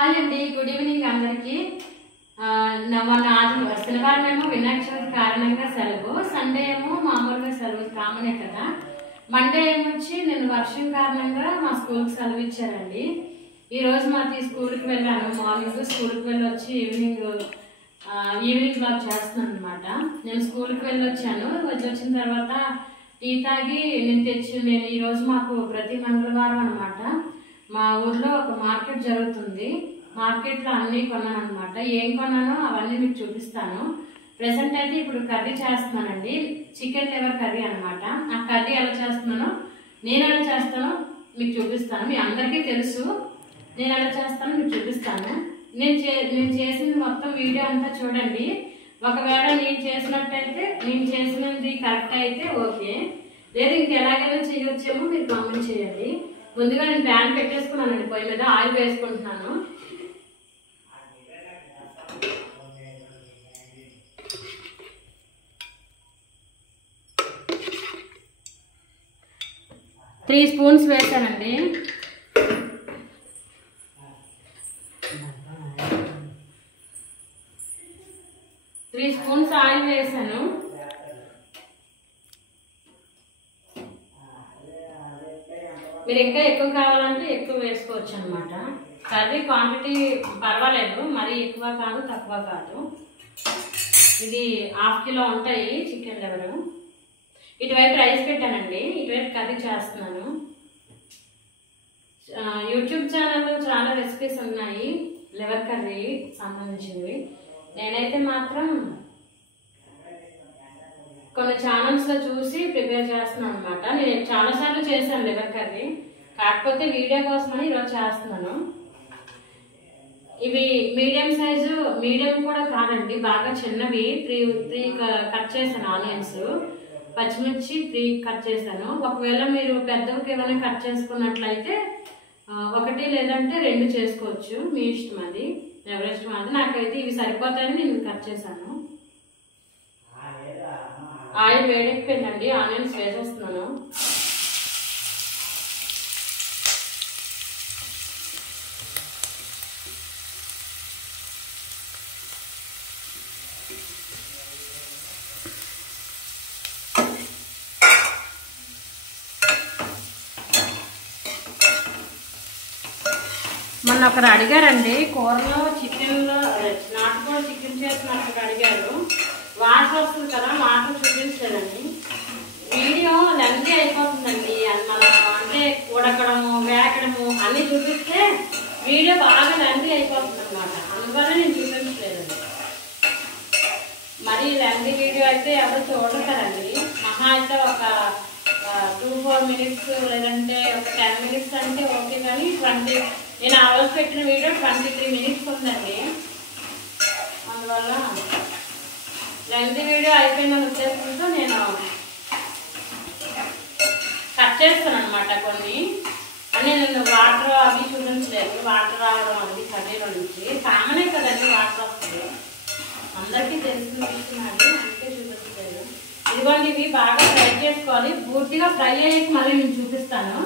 Hi అండి, good evening అందరికి. మన శనివారం ఏమో వినాయక చవితి కారణంగా సెలవు, సండే ఏమో మామూలుగా సెలవు కామనే కదా. మండే ఏమొచ్చి నేను వర్షం కారణంగా మా స్కూల్కి సెలవు ఇచ్చారండి. ఈరోజు మాది స్కూల్కి వెళ్ళాను. మార్నింగ్ స్కూల్కి వెళ్ళి వచ్చి ఈవినింగ్ బ్లాగ్ చేస్తున్నాను అనమాట. నేను స్కూల్కి వెళ్ళి వచ్చాను. వచ్చిన తర్వాత టీ తాగి నేను ఈరోజు మాకు ప్రతి మంగళవారం అనమాట మా ఊర్లో ఒక మార్కెట్ జరుగుతుంది. మార్కెట్లో అన్నీ కొన్నాను అనమాట. ఏం కొన్నానో అవన్నీ మీకు చూపిస్తాను. ప్రెసెంట్ అయితే ఇప్పుడు కర్రీ చేస్తున్నానండి, చికెన్ లివర్ కర్రీ అనమాట. ఆ కర్రీ ఎలా చేస్తున్నానో నేను ఎలా చేస్తానో మీకు చూపిస్తాను. మీ అందరికీ తెలుసు, నేను ఎలా చేస్తానో మీకు చూపిస్తాను. నేను చేసిన మొత్తం వీడియో అంతా చూడండి. ఒకవేళ నేను చేసినది కరెక్ట్ అయితే ఓకే, లేదు ఇంకెలాగైనా చేయొచ్చేమో మీరు కామెంట్ చేయండి. ముందుగా నేను ప్యాన్ పెట్టేసుకున్నానండి, పొయ్యి మీద ఆయిల్ వేసుకుంటున్నాను. త్రీ స్పూన్స్ వేసానండి. త్రీ స్పూన్స్ ఆయిల్ వేసాను. మీరు ఇంకా ఎక్కువ కావాలంటే ఎక్కువ వేసుకోవచ్చు అనమాట. కర్రీ క్వాంటిటీ పర్వాలేదు, మరీ ఎక్కువ కాదు తక్కువ కాదు. ఇది 1/2 కిలో ఉంటాయి చికెన్ లివర్. ఇటువైపు రైస్ పెట్టానండి, ఇటువైపు కర్రీ చేస్తున్నాను. యూట్యూబ్ ఛానల్లో చాలా రెసిపీస్ ఉన్నాయి లివర్ కర్రీ సంబంధించినవి. నేనైతే మాత్రం కొన్ని ఛానల్స్లో చూసి ప్రిపేర్ చేస్తున్నాను అనమాట. నేను చాలాసార్లు చేశాను లివర్ కర్రీ, కాకపోతే వీడియో కోసమని ఈరోజు చేస్తున్నాను. ఇవి మీడియం సైజు, మీడియం కూడా కాదండి, బాగా చిన్నవి. త్రీ కట్ చేశాను. ఆనియన్స్, పచ్చిమిర్చి 3 కట్ చేశాను. ఒకవేళ మీరు పెద్దవికి ఏమైనా కట్ చేసుకున్నట్లయితే 1 లేదంటే 2 చేసుకోవచ్చు, మీ ఇష్టం, అది ఎవరి ఇష్టం అది. నాకైతే ఇవి సరిపోతాయని నేను కట్ చేశాను. ఆయిల్ వేడెక్కిపోయిందండి, ఆనియన్స్ వేసేస్తున్నాను. మొన్న ఒకరు అడిగారండి, కూరలో చికెన్లో నాటుకోడి చికెన్ చేస్తున్నప్పుడు అడిగారు. వాటర్ వస్తుంది కదా, వాటర్ చూపించలేదండి. వీడియో లెంగ్తీ అయిపోతుందండి. మనం అంటే ఉడకడము వేగడము అన్నీ చూపిస్తే వీడియో బాగా లెంగ్తీ అయిపోతుంది అనమాట. అందువల్ల నేను చూపించలేదండి. మరి లెంగ్తీ వీడియో అయితే ఎవరు చూడతారండి. మహా అయితే ఒక 2-4 మినిట్స్ లేదంటే ఒక 10 మినిట్స్ అంటే ఓకే, కానీ నేను అవర్స్ పెట్టిన వీడియో 23 మినిట్స్ ఉందండి. అందువల్ల లెంగ్తీ వీడియో అయిపోయిందని ఉద్దేశంతో నేను కట్ చేస్తాను అనమాట. కొన్ని అని నేను వాటర్ అవి చూపించలేదు. వాటర్ రావడం అది కర్రీలో నుంచి కామనే కదండి, వాటర్ వస్తుంది, అందరికీ తెలిసిన విషయం అది, అందుకే చూపించలేదు. ఇదిగోండి, ఇవి బాగా ఫ్రై చేసుకోవాలి. పూర్తిగా ఫ్రై అయ్యాక మళ్ళీ నేను చూపిస్తాను.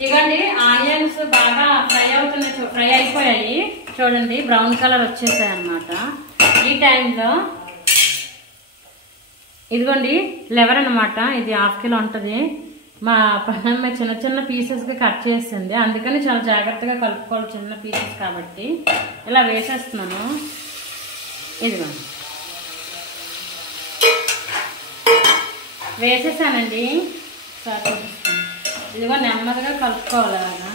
ఇదిగోండి, ఆనియన్స్ బాగా ఫ్రై అయిపోయాయి చూడండి, బ్రౌన్ కలర్ వచ్చేసాయి అన్నమాట. ఈ టైంలో ఇదిగోండి లివర్ అనమాట, ఇది 1/2 కిలో ఉంటుంది. మా పన్నమ్మ చిన్న చిన్న పీసెస్గా కట్ చేసింది, అందుకని చాలా జాగ్రత్తగా కలుపుకోవాలి చిన్న పీసెస్ కాబట్టి. ఇలా వేసేస్తున్నాను. ఇదిగోండి వేసేసానండి. సరే, ఇదిగో నెమ్మదిగా కలుపుకోవాలి అలాగా.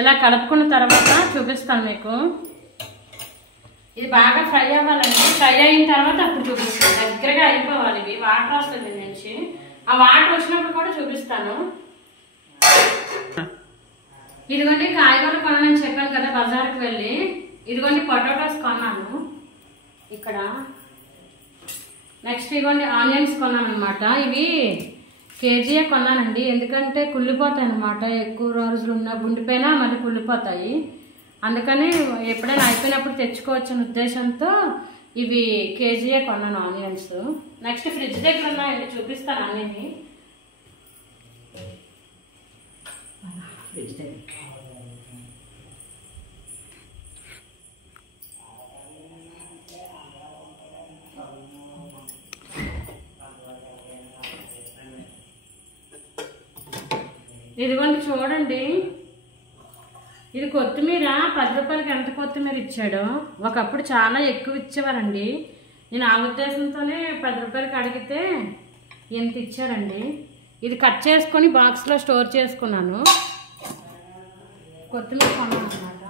ఇలా కలుపుకున్న తర్వాత చూపిస్తాను మీకు. ఇది బాగా ఫ్రై అవ్వాలండి. ఫ్రై అయిన తర్వాత అప్పుడు చూపిస్తాను. దగ్గరగా అయిపోవాలి, ఇవి వాటర్ వస్తుంది నుంచి. ఆ వాటర్ వచ్చినప్పుడు కూడా చూపిస్తాను. ఇదిగోండి కాయగూరలు కొనని చెప్పాను కదా బజార్కి వెళ్ళి. ఇదిగోండి పొటాటోస్ కొన్నాను. ఇక్కడ నెక్స్ట్ ఇవ్వండి ఆనియన్స్ కొన్నాను అనమాట. ఇవి కేజీయే కొన్నానండి, ఎందుకంటే కుళ్ళిపోతాయి అనమాట. ఎక్కువ రోజులు ఉండిపోయినా మళ్ళీ కుళ్ళిపోతాయి. అందుకని ఎప్పుడైనా అయిపోయినప్పుడు తెచ్చుకోవచ్చని ఉద్దేశంతో ఇవి కేజీయే కొన్నాను ఆనియన్స్. నెక్స్ట్ ఫ్రిడ్జ్ దగ్గర ఉన్నాయండి, చూపిస్తాను అన్నీ. ఫ్రిడ్జ్ దగ్గర ఇదిగోండి చూడండి, ఇది కొత్తిమీర 10 రూపాయలకి ఎంత కొత్తిమీర ఇచ్చాడో. ఒకప్పుడు చాలా ఎక్కువ ఇచ్చేవారండి. నేను ఆ ఉద్దేశంతోనే 10 రూపాయలకి అడిగితే ఎంత ఇచ్చారండి. ఇది కట్ చేసుకొని బాక్స్లో స్టోర్ చేసుకున్నాను. కొత్తిమీర కొన్నాను అన్నమాట.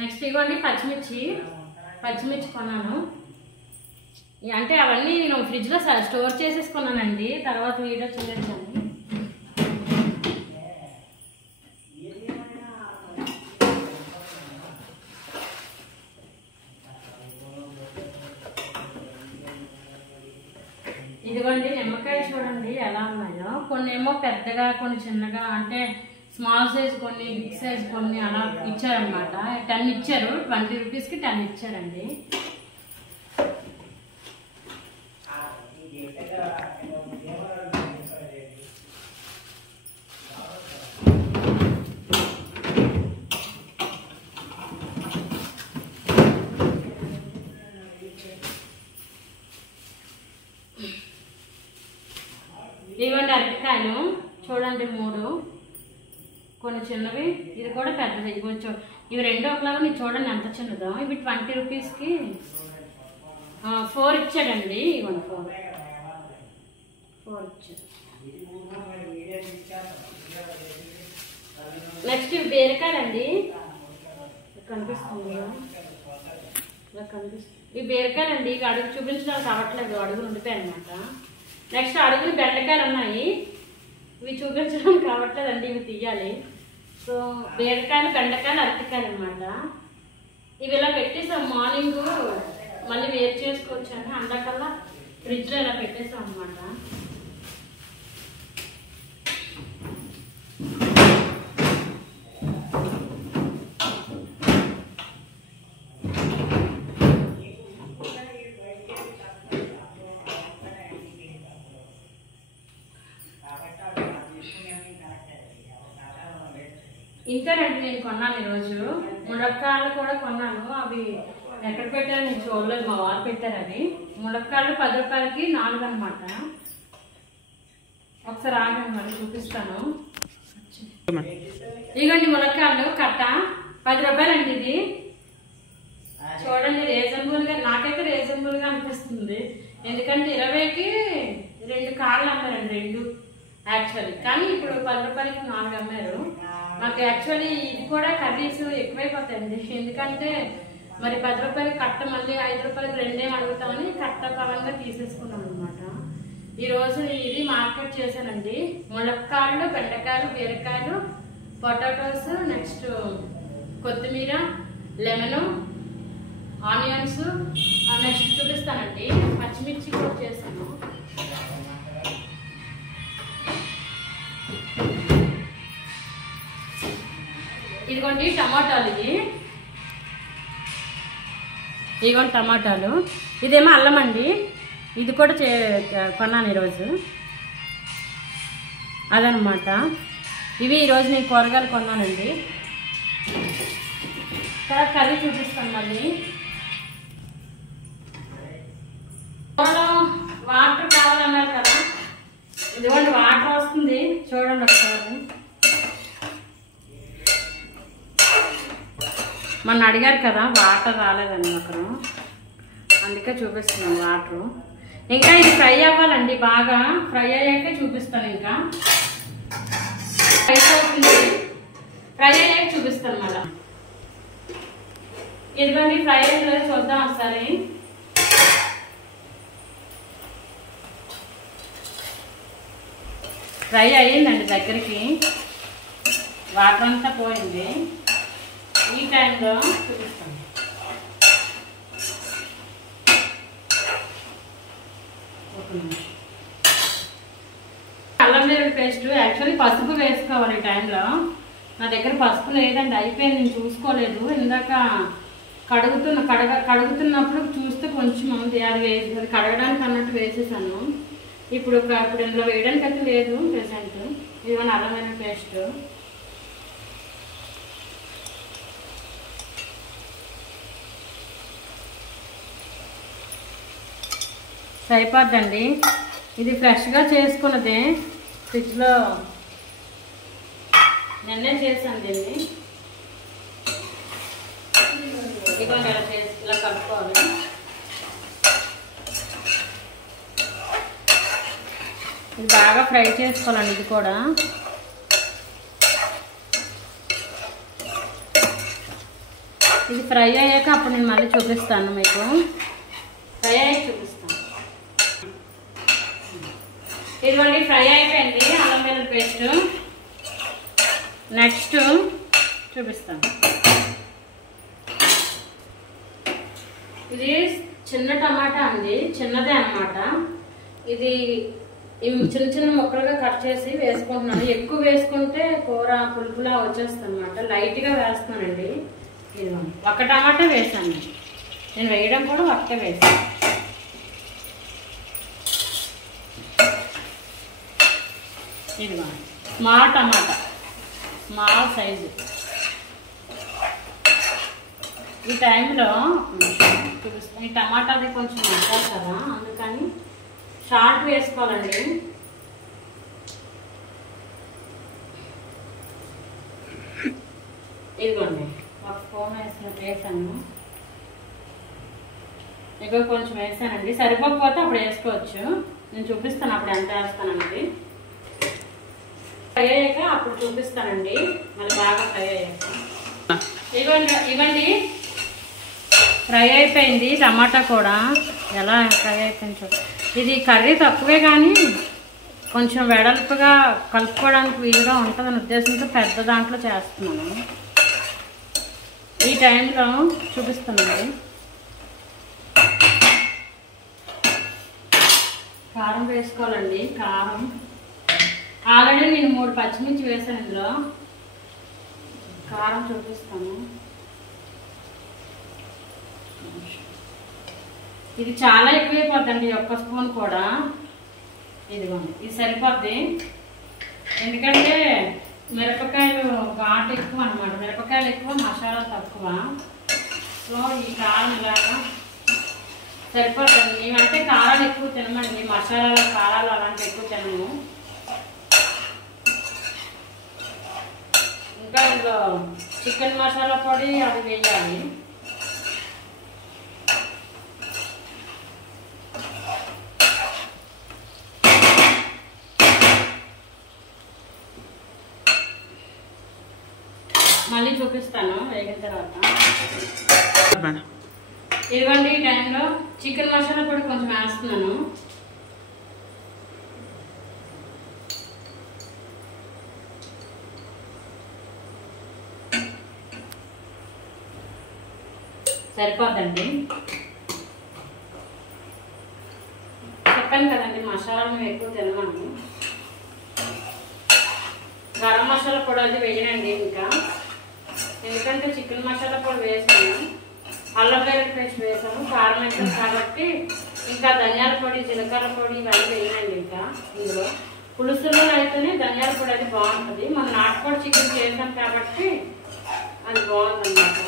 నెక్స్ట్ ఇవ్వండి పచ్చిమిర్చి కొన్నాను. అంటే అవన్నీ నేను ఫ్రిడ్జ్లో స్టోర్ చేసేసుకున్నానండి, తర్వాత వీడియో చూపించాను. ఇదిగోండి నిమ్మకాయ చూడండి ఎలా ఉన్నాయో. కొన్ని ఏమో పెద్దగా, కొన్ని చిన్నగా, అంటే స్మాల్ సైజ్ కొన్ని, బిగ్ సైజ్ కొన్ని అలా ఇచ్చారనమాట. 10 ఇచ్చారు, 20 రూపీస్కి 10 ఇచ్చారండి. ఇవ్వండి అరటికాయలు చూడండి 3, కొన్ని చిన్నవి, ఇది కూడా పెద్దది. కొంచెం ఇవి 2 ఒకలాగా, మీరు చూడండి ఎంత చిన్నదో. ఇవి 20 రూపీస్కి 4 ఇచ్చాడండి. ఇవ్వండి 4 ఇచ్చాడు. నెక్స్ట్ ఇవి బీరకాయలండి, కనిపిస్తుంది ఇలా కనిపిస్తుంది. ఇవి బీరకాయలండి, ఇవి అడుగు చూపించడానికి అవ్వట్లేదు, అడుగులు ఉండిపోయాయి అనమాట. నెక్స్ట్ అడుగులు బెండకాయలు ఉన్నాయి, ఇవి చూపించడానికి కావట్లేదండి, ఇవి తీయాలి. సో బీరకాయలు, బెండకాయలు, అరటికాయలు అనమాట. ఇవి ఇలా పెట్టేసాం. మార్నింగ్ మళ్ళీ వేరు చేసుకోవచ్చాను, అందకల్లా ఫ్రిడ్జ్లో ఇలా పెట్టేసాం అనమాట. ఇంతేనండి నేను కొన్నాను ఈరోజు. ములక్కాయలు కూడా కొన్నాను, అవి ఎక్కడ పెట్టారు నేను చూడలేదు, మా వారు పెట్టారు. అవి ములక్కాయలు 10 రూపాయలకి 4 అనమాట. ఒకసారి ఆగండి మళ్ళీ చూపిస్తాను. ఇదిగోండి ములక్కాయలు కట్ట 10 రూపాయలండి. ఇది చూడండి రీజనబుల్గా, నాకైతే రీజనబుల్గా అనిపిస్తుంది. ఎందుకంటే 20కి 2 కాళ్ళు అమ్మారండి, 2 యాక్చువల్లీ. కానీ ఇప్పుడు 10 రూపాయలకి 4 అమ్మారు. మాకు యాక్చువల్లీ ఇది కూడా కర్రీస్ ఎక్కువైపోతాయండి, ఎందుకంటే మరి 10 రూపాయలకి కట్ట, మళ్ళీ 5 రూపాయలకి 2 అడుగుతామని కట్ట పరంగా తీసేసుకున్నాం అనమాట. ఈరోజు ఇది మార్కెట్ చేశానండి. ములక్కాయలు, బెండకాయలు, బీరకాయలు, పొటాటోస్, నెక్స్ట్ కొత్తిమీర, లెమన్, ఆనియన్స్, నెక్స్ట్ చూపిస్తానండి. పచ్చిమిర్చి కూడా చేశాను. ఇదిగోండి టమాటాలు, ఇదిగోండి టమాటాలు. ఇదేమో అల్లం అండి, ఇది కూడా కొన్నాను ఈరోజు, అదనమాట. ఇవి ఈరోజు నేను కూరగాయలు కొన్నానండి. తర్వాత కర్రీ చూపిస్తాను మళ్ళీ. వాటర్ కావాలన్నారు కదా, ఇదిగోండి వాటర్ వస్తుంది చూడండి ఒకసారి. మొన్న అడిగారు కదా వాటర్ రాలేదండి ఒకరు, అందుకే చూపిస్తున్నాను వాటరు. ఇంకా ఇది ఫ్రై అవ్వాలండి, బాగా ఫ్రై అయ్యాకే చూపిస్తాను. ఇంకా ఫ్రై అయ్యాక చూపిస్తాను మళ్ళా. ఇదిగోండి ఫ్రై అయ్యేది చూద్దాం ఒకసారి. ఫ్రై అయ్యిందండి, దగ్గరికి వాటర్ అంతా పోయింది. ఈ టైంలో చూపిస్తాను. అల్లం వెల్లుల్లి పేస్ట్ యాక్చువల్లీ పసుపు వేసుకోవాలి ఈ టైంలో. నా దగ్గర పసుపు లేదండి, అయిపోయింది, నేను చూసుకోలేదు. ఇందాక కడుగుతున్నప్పుడు చూస్తే కొంచెం ఉంది, అది కడగడానికి అన్నట్టు వేసేసాను. ఇప్పుడు ఇందులో వేయడానికి అయితే లేదు ప్రెసెంట్. ఇది మన అల్లం వెల్లుల్లి పేస్ట్. సరిపోద్దండి. ఇది ఫ్రెష్గా చేసుకున్నదే, ఫ్రిడ్జ్లో నిన్నే చేశాను దీన్ని. ఇదిగోండి ఇలా చేసి ఇలా కలుపుకోవాలి. ఇది బాగా ఫ్రై చేసుకోవాలండి. ఇది కూడా ఇది ఫ్రై అయ్యాక అప్పుడు నేను మళ్ళీ చూపిస్తాను మీకు. ఫ్రై అయ్యాక చూపిస్తాను. ఇదిగోండి ఫ్రై అయిపోయింది అల్లం వెల్లుల్లి పేస్ట్. నెక్స్ట్ చూపిస్తాను. ఇది చిన్న టమాటా అండి, చిన్నదే అన్నమాట. ఇది చిన్న చిన్న ముక్కలుగా కట్ చేసి వేసుకుంటున్నాను. ఎక్కువ వేసుకుంటే కూర పులుపులా వచ్చేస్తుంది అనమాట. లైట్గా వేస్తున్నానండి. ఇదిగోండి ఒక టమాటా వేసాను నేను వేయడం కూడా ఒకటే వేసాను. ఇదిగోండి స్మాల్ టమాటా, స్మాల్ సైజు. ఈ టైంలో చూపిస్తాను. ఈ టమాటాది కొంచెం మగ్గాలి కదా, అందుకని షార్ట్ వేసుకోవాలండి. ఇదిగోండి ఒక స్పూన్ వేసాను. ఎక్కువ కొంచెం వేసానండి, సరిపోకపోతే అప్పుడు వేసుకోవచ్చు. నేను చూపిస్తాను అప్పుడు ఎంత వేస్తానండి. ఫ్రై అయ్యాక అప్పుడు చూపిస్తానండి, మళ్ళీ బాగా ఫ్రై అయ్యాక. ఇవ్వండి ఫ్రై అయిపోయింది టమాటా కూడా. ఎలా ఫ్రై అయిపోయింది చూడండి. ఇది కర్రీ తక్కువే కానీ కొంచెం వెడల్పుగా కలుపుకోవడానికి వీలుగా ఉంటుందని ఉద్దేశంతో పెద్ద దాంట్లో చేస్తున్నాను. ఈ టైంలో చూపిస్తానండి. కారం వేసుకోవాలండి. కారం ఆల్రెడీ నేను 3 పచ్చిమిర్చి వేసాను ఇందులో. కారం చూపిస్తాను. ఇది చాలా ఎక్కువైపోద్దండి, 1 స్పూన్ కూడా. ఇదిగోండి ఇది సరిపోద్ది. ఎందుకంటే మిరపకాయలు ఘాటు ఎక్కువ అనమాట. మిరపకాయలు ఎక్కువ, మసాలా తక్కువ. సో ఈ కారం ఇలాగా సరిపోతుంది. మేమంటే కారాలు ఎక్కువ తినమండి, మసాలాలు కారాలు అలాంటివి ఎక్కువ తినము. ఇంకా ఇందులో చికెన్ మసాలా పొడి అవి వేయాలి. మళ్ళీ చూపిస్తాను వేగిన తర్వాత. ఇదిగోండి ఈ టైంలో చికెన్ మసాలా పొడి కొంచెం వేస్తున్నాను. సరిపోద్దండి. చెప్పాను కదండి మసాలాలు మేము ఎక్కువ తినమను. గరం మసాలా పొడి అది వేయనండి ఇంకా, ఎందుకంటే చికెన్ మసాలా పొడి వేసాను, అల్లం వెల్లుల్లి పేస్ట్ వేసాను, కారం వేసాను కాబట్టి ఇంకా ధనియాల పొడి, జీలకర్ర పొడి ఇవన్నీ వేయనండి. ఇంకా ఇందులో పులుసులో అయితేనే ధనియాల పొడి అది బాగుంటుంది. మనం నాటుకోడి చికెన్ చేసాం కాబట్టి అది బాగుందన్నమాట.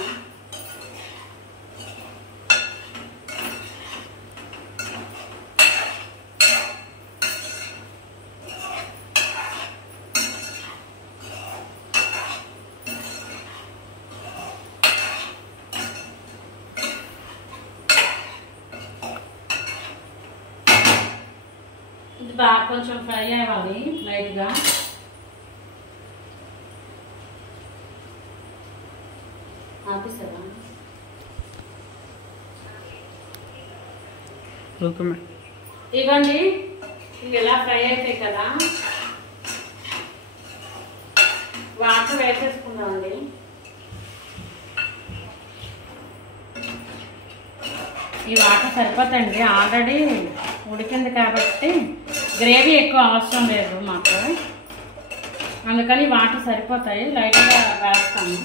ఇది బాగా కొంచెం ఫ్రై అవ్వాలి లైట్గా. ఆపిస్తారా? ఇవ్వండి ఇవి ఇలా ఫ్రై అవుతాయి కదా, వాటర్ వేసేసుకుందామండి. ఈ వాటర్ సరిపోతాయండి, ఆల్రెడీ ఉడికింది కాబట్టి గ్రేవీ ఎక్కువ అవసరం లేదు మాకు, అందుకని వాటర్ సరిపోతాయి. లైట్గా వేస్తాము.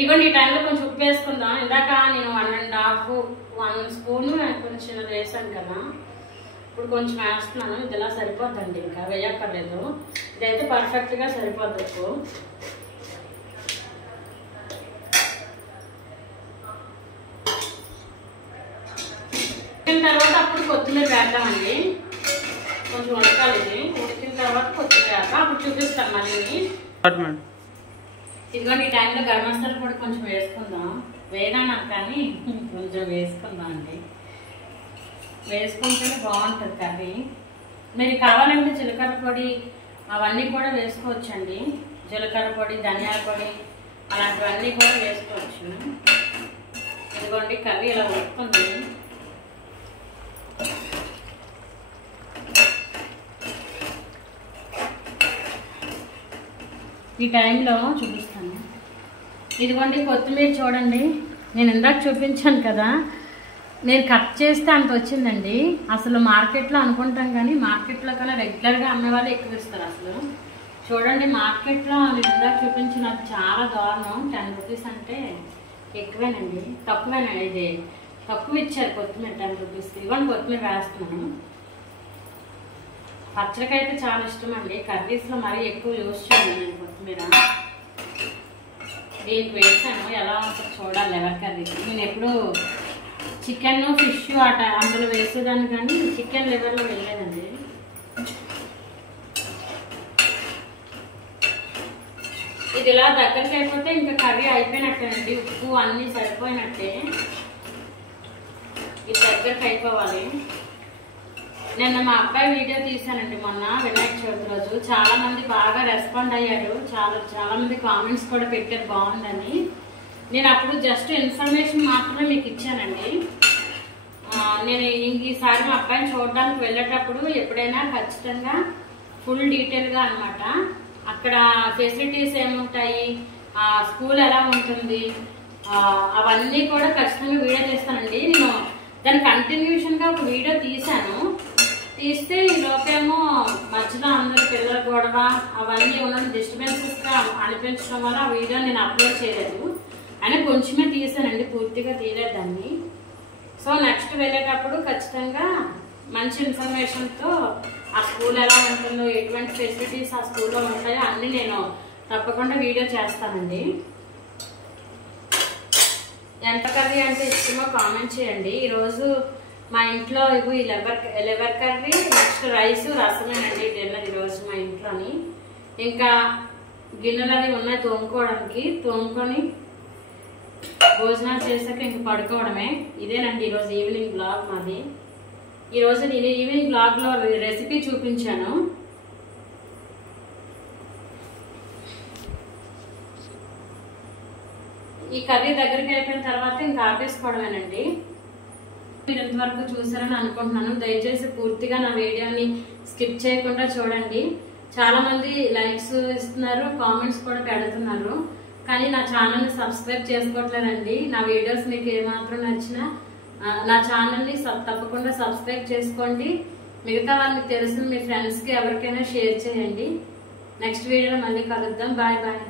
ఇవ్వండి, ఈ టైంలో కొంచెం ఉప్పు వేసుకుందాం. ఇందాక నేను 1 స్పూన్ కొంచెం వేసాను కదా, ఇప్పుడు కొంచెం వేస్తున్నాను. ఇది ఇలా సరిపోద్దండి, ఇంకా వేయక్కర్లేదు. ఇదైతే పర్ఫెక్ట్గా సరిపోద్ది ఉప్పు. ఉడికిన తర్వాత అప్పుడు కొత్తిమీర వేద్దామండి. కొంచెం ఉడకాలి. ఇది ఉడికిన తర్వాత కొత్తిమీర వేద్దాం, అప్పుడు చూపిస్తాను మళ్ళీ. ఇదిగోండి, ఈ టైంలో గరం మసాలా పొడి కొంచెం వేసుకుందాం. వేయనా కానీ కొంచెం వేసుకుందాం అండి, వేసుకుంటేనే బాగుంటుంది కర్రీ. మీరు కావాలంటే జీలకర్ర పొడి అవన్నీ కూడా వేసుకోవచ్చండి. జీలకర్ర పొడి, ధనియాల పొడి అలాంటివన్నీ కూడా వేసుకోవచ్చు. ఇదిగోండి, కర్రీ ఇలా ఉడుకుతుంది. ఈ టైంలో చూపిస్తాను. ఇదిగోండి కొత్తిమీర చూడండి, నేను ఇందాక చూపించాను కదా, నేను కట్ చేస్తే అంత వచ్చిందండి. అసలు మార్కెట్లో అనుకుంటాం కానీ మార్కెట్లో కన్నా రెగ్యులర్గా అమ్మే వాళ్ళు ఎక్కువ ఇస్తారు. అసలు చూడండి, మార్కెట్లో నేను ఇందాక చూపించినది చాలా దారుణం. 10 రూపీస్ అంటే ఎక్కువేనండి, తక్కువేనండి. ఇది తక్కువ ఇచ్చారు కొత్తిమీర, 10 రూపీస్కి. ఇవ్వండి, కొత్తిమీర వేస్తున్నాను. పచ్చడికి అయితే చాలా ఇష్టం అండి, కర్రీస్లో మరీ ఎక్కువ యూజ్ చేయండి నేను కొత్తిమీర. దీనికి వేసాను, ఎలా ఉంటుందో చూడాలి. లెవర్ కర్రీకి నేను ఎప్పుడు చికెన్, ఫిష్ అందులో వేసేదాన్ని కానీ చికెన్ లివర్లో వేయలేదండి. ఇది ఇలా దగ్గరికి అయిపోతే ఇంకా కర్రీ అయిపోయినట్టేనండి. ఉప్పు అన్నీ సరిపోయినట్టే. ఇది దగ్గరికి అయిపోవాలి. నిన్న మా అబ్బాయి వీడియో తీసానండి, మొన్న వినాయక చవితి రోజు. చాలా మంది బాగా రెస్పాండ్ అయ్యారు, చాలా మంది కామెంట్స్ కూడా పెట్టారు బాగుందని. నేను అప్పుడు జస్ట్ ఇన్ఫర్మేషన్ మాత్రమే మీకు ఇచ్చానండి. నేను ఈసారి మా అబ్బాయిని చూడడానికి వెళ్ళేటప్పుడు ఎప్పుడైనా ఖచ్చితంగా ఫుల్ డీటెయిల్గా అనమాట, అక్కడ ఫెసిలిటీస్ ఏముంటాయి, స్కూల్ ఎలా ఉంటుంది, అవన్నీ కూడా ఖచ్చితంగా వీడియో తీస్తానండి. నేను దాని కంటిన్యూషన్గా ఒక వీడియో తీసాను. తీస్తే ఈ లోపేమో మధ్యలో అందరు పిల్లల గొడవ అవన్నీ ఉన్న డిస్టర్బెన్సెస్గా అనిపించడం వల్ల ఆ వీడియో నేను అప్లోడ్ చేయలేదు. అని కొంచెమే తీసానండి, పూర్తిగా తీయలేదు దాన్ని. సో నెక్స్ట్ వెళ్ళేటప్పుడు ఖచ్చితంగా మంచి ఇన్ఫర్మేషన్తో ఆ స్కూల్ ఎలా ఉంటుందో, ఎటువంటి ఫెసిలిటీస్ ఆ స్కూల్లో ఉంటాయో అన్నీ నేను తప్పకుండా వీడియో చేస్తానండి. ఎంత కర్రీ అంటే ఇష్టమో కామెంట్ చేయండి. ఈరోజు మా ఇంట్లో ఇవి లెవర్ కర్రీ, నెక్స్ట్ రైస్, రసమేనండి డిన్నర్ ఈరోజు మా ఇంట్లోని. ఇంకా గిన్నెలు అవి ఉన్నాయి తోముకొని భోజనాలు చేశాక ఇంక పడుకోవడమే. ఇదేనండి ఈరోజు ఈవినింగ్ బ్లాగ్ మాది. ఈరోజు నేను ఈవినింగ్ బ్లాగ్లో రెసిపీ చూపించాను. ఈ కర్రీ దగ్గరికి అయిపోయిన తర్వాత ఇంకా ఆపేసుకోవడమేనండి. మీరు ఇంతవరకు చూసారని అనుకుంటున్నాను. దయచేసి పూర్తిగా నా వీడియోని స్కిప్ చేయకుండా చూడండి. చాలా మంది లైక్స్ ఇస్తున్నారు, కామెంట్స్ కూడా పెడుతున్నారు, కానీ నా ఛానల్ని సబ్స్క్రైబ్ చేసుకోవట్లేదండి. నా వీడియోస్ మీకు ఏమాత్రం నచ్చినా నా ఛానల్ని తప్పకుండా సబ్స్క్రైబ్ చేసుకోండి. మిగతా వాళ్ళకి తెలిసిన మీ ఫ్రెండ్స్కి ఎవరికైనా షేర్ చేయండి. నెక్స్ట్ వీడియోలో మళ్ళీ కలుద్దాం. Bye bye.